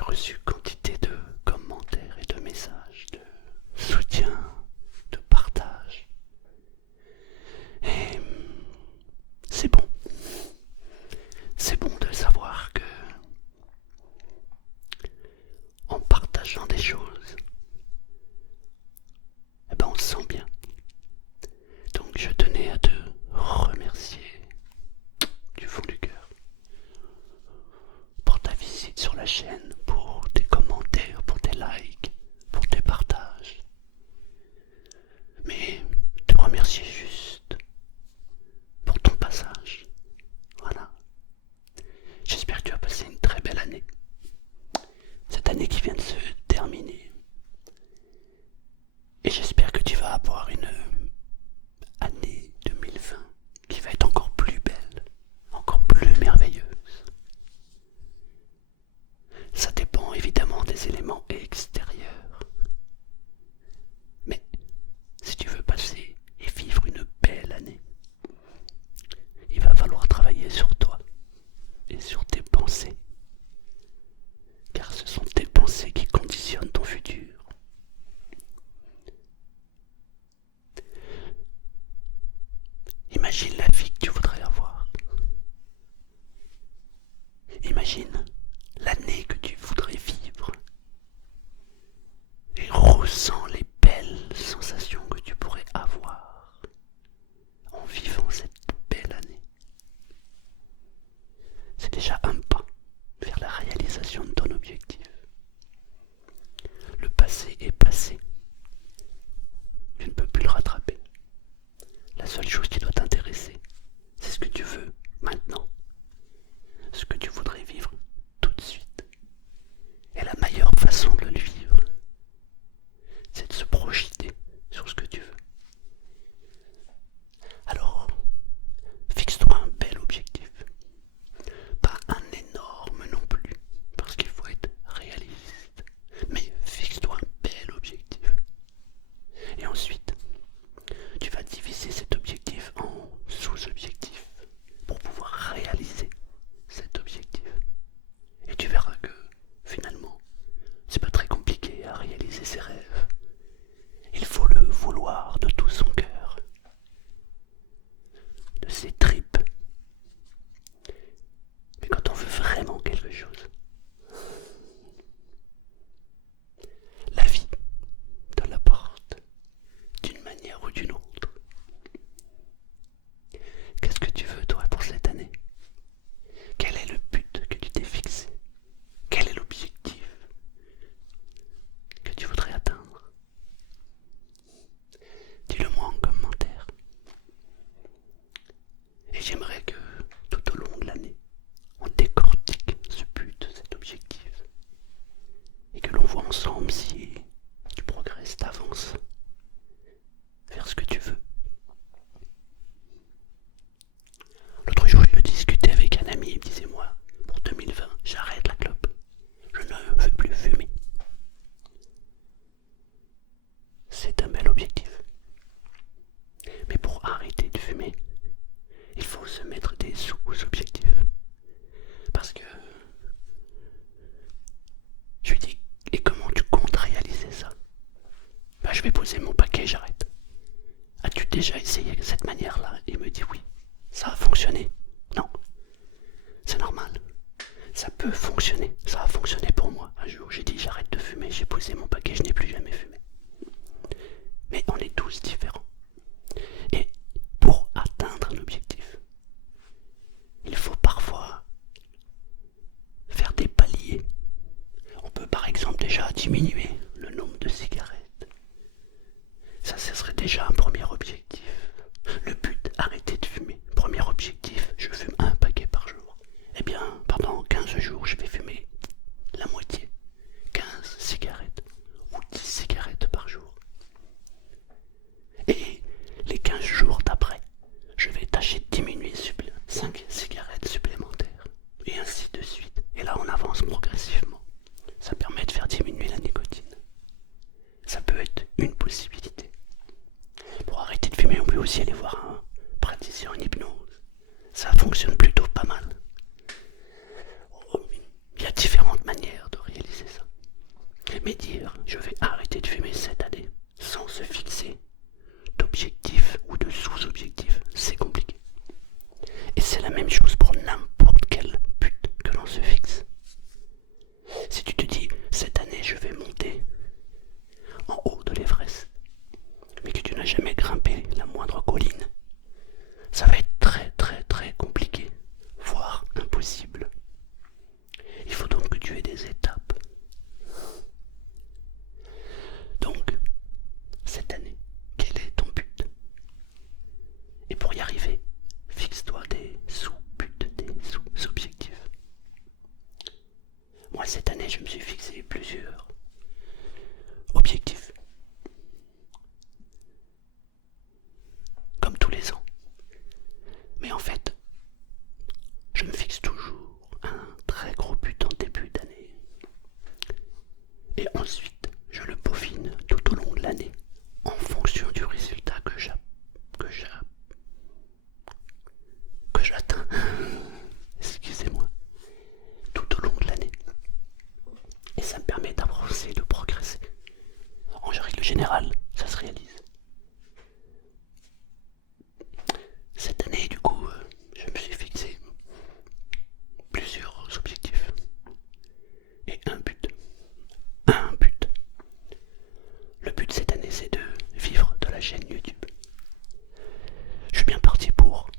j'ai reçu quantité de commentaires et de messages, de soutien, de partage. Et c'est bon. C'est bon de savoir que, en partageant des choses, eh ben on se sent bien. Donc je tenais à te remercier du fond du cœur pour ta visite sur la chaîne, pour tes commentaires, pour tes likes, pour tes partages. Mais te remercier juste pour ton passage. Voilà. J'espère que tu as passé une très belle année. Cette année qui vient de se terminer. Et j'espère que tu vas avoir une année 2020 qui va être encore plus belle, encore plus merveilleuse. Ça dépend évidemment des éléments extérieurs. Mais si tu veux passer et vivre une belle année, il va falloir travailler sur toi et sur tes pensées. Car ce sont tes pensées qui conditionnent ton futur. Imagine la vie que tu voudrais avoir. Imagine l'année que tu voudrais vivre. Et ressens les belles sensations que tu pourrais avoir en vivant cette belle année. C'est déjà un pas vers la réalisation de ton objectif. Le passé est passé. Tu ne peux plus le rattraper. La seule chose qui doit t'intéresser, c'est ce que tu veux maintenant. Ce que tu voudrais vivre tout de suite. Et la meilleure façon de le vivre, c'est de se projeter sur ce que tu veux. Alors, fixe-toi un bel objectif. Pas un énorme non plus, parce qu'il faut être réaliste. Mais fixe-toi un bel objectif. Et ensuite, tu vas diviser cet objectif en sous-objectifs pour pouvoir réaliser cet objectif. Et tu verras que, finalement, c'est pas très compliqué à réaliser ses rêves. Il faut le vouloir de tout son cœur, de ses tripes. Mais quand on veut vraiment quelque chose, la vie te l'apporte d'une manière ou d'une autre. Qu'est-ce que tu veux toi pour cette année? Quel est le but que tu t'es fixé? Quel est l'objectif que tu voudrais atteindre? Dis-le-moi en commentaire. Et j'aimerais que tout au long de l'année, on décortique ce but, cet objectif. Et que l'on voit ensemble si tu progresses, t'avances vers ce que tu veux. L'autre jour, je discutais avec un ami et me disait, moi, pour 2020, j'arrête la clope. Je ne veux plus fumer. C'est un bel objectif. Mais pour arrêter de fumer, il faut se mettre des sous-objectifs. Parce que je lui dis, et comment tu comptes réaliser ça? Ben, je vais poser mon paquet et j'arrête. As-tu déjà essayé cette manière-là? Il me dit oui. Ça a fonctionné? Non. C'est normal. Ça peut fonctionner. Ça a fonctionné pour moi. Un jour, j'ai dit j'arrête de fumer, j'ai posé mon paquet, je n'ai plus jamais fumé. Mais on est tous différents. Et pour atteindre un objectif, il faut parfois faire des paliers. On peut par exemple déjà diminuer le nombre de cigarettes. Ça, ce serait déjà un premier objectif. Le but, arrêter de fumer. Premier objectif, je fume un paquet par jour. Eh bien, pendant 15 jours, je vais fumer la moitié. 15 cigarettes ou 10 cigarettes par jour. Et les 15 jours d'après, je vais tâcher de diminuer 5 cigarettes supplémentaires. Et ainsi de suite. Et là, on avance progressivement. Ça permet de faire diminuer la nicotine. Mais dire je vais arrêter de fumer cette année sans se fixer d'objectifs ou de sous-objectifs, c'est compliqué. Et c'est la même chose pour n'importe quel but que l'on se fixe. Si tu te dis cette année je vais monter en haut de l'Everest, mais que tu n'as jamais grimpé la moindre colline, ça va être très très très compliqué, voire impossible. Il faut donc que tu aies des étapes. Donc, cette année, quel est ton but? Et pour y arriver, fixe-toi des sous-buts, des sous-objectifs. Moi, cette année, je me suis fixé plusieurs objectifs. Comme tous les ans. Mais en fait, je me fixe toujours un très gros but en début d'année. Et ensuite, je le peaufine tout au long de l'année en fonction du résultat que j'atteins. Excusez-moi. Tout au long de l'année. Et ça me permet d'avancer, de progresser. En règle générale, ça se réalise. Cette année, du coup, je me suis fixé plusieurs objectifs. Et un but. Le but cette année, c'est de vivre de la chaîne YouTube. Je suis bien parti pour.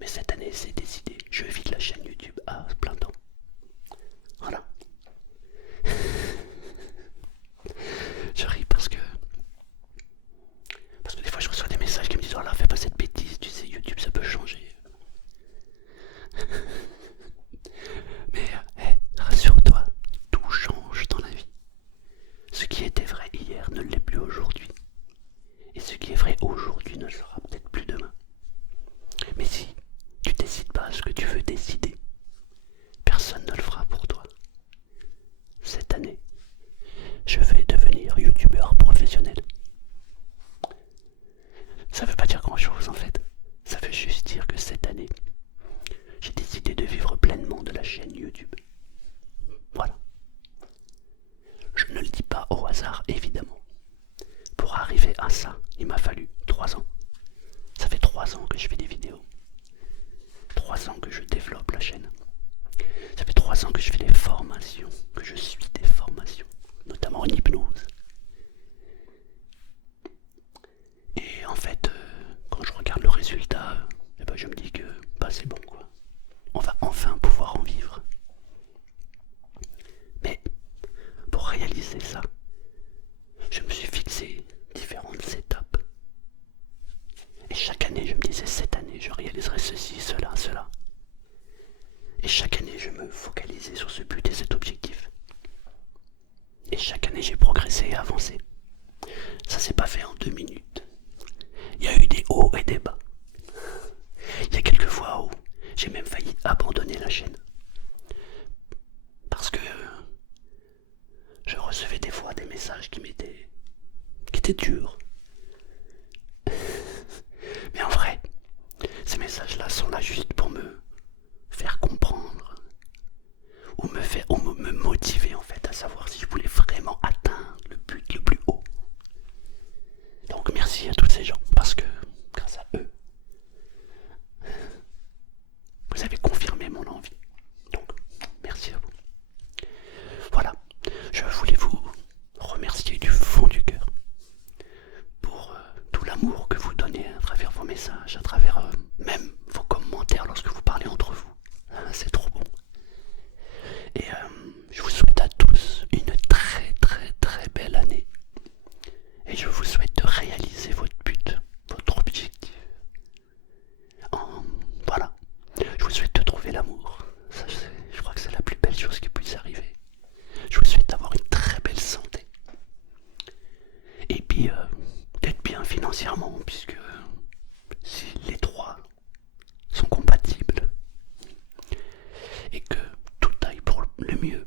Mais cette année, c'est décidé. Je vis de la chaîne YouTube à plein temps. Voilà. Je ris parce que des fois je reçois des messages qui me disent oh là, fais pas cette bêtise, tu sais, YouTube ça peut changer. Mais rassure-toi, tout change dans la vie. Ce qui était vrai hier ne l'est plus aujourd'hui. Et ce qui est vrai aujourd'hui ne le sera peut-être plus demain. Mais si tu décides pas ce que tu veux décider, personne ne le fera pour toi. Cette année, je vais devenir youtubeur professionnel. Ça veut pas dire grand chose en fait. Ça veut juste dire que cette année, j'ai décidé de vivre pleinement de la chaîne YouTube. Voilà. Je ne le dis pas au hasard, évidemment. Pour arriver à ça, il m'a fallu 3 ans. Ça fait 3 ans que je fais des vidéos. 3 ans que je développe la chaîne. Ça fait 3 ans que je fais des formations, que je suis des formations, notamment en hypnose. Et en fait, quand je regarde le résultat, je me dis que c'est bon quoi. On va enfin pouvoir en vivre. Mais pour réaliser ça, je me suis fixé différentes étapes. Et chaque année, je me disais, cette année, je réaliserai ceci, cela, cela. Et chaque année, je me focalisais sur ce but et cet objectif. Et chaque année, j'ai progressé et avancé. Ça s'est pas fait en 2 minutes. Il y a eu des hauts et des bas. Il y a quelques fois où j'ai même failli abandonner la chaîne. Parce que je recevais des fois des messages qui étaient durs. Mais en vrai, ces messages-là sont là juste pour me faire comprendre ou me motiver en fait à savoir si je voulais vraiment atteindre le but le plus haut. Donc merci à tous ces gens parce que grâce à eux, vous avez confirmé mon envie. Donc merci à vous. Voilà, je voulais vous remercier du fond du cœur pour tout l'amour que vous donnez à travers vos messages, à travers même vos commentaires lorsque vous parlez entre vous. C'est trop bon. Et je vous souhaite à tous une très très très belle année. Et je vous souhaite de réaliser votre but, votre objectif. Voilà. Je vous souhaite de trouver l'amour. Ça, je crois que c'est la plus belle chose qui puisse arriver. Je vous souhaite d'avoir une très belle santé. Et puis d'être bien financièrement, puisque si les trois sont compatibles et que tout aille pour le mieux,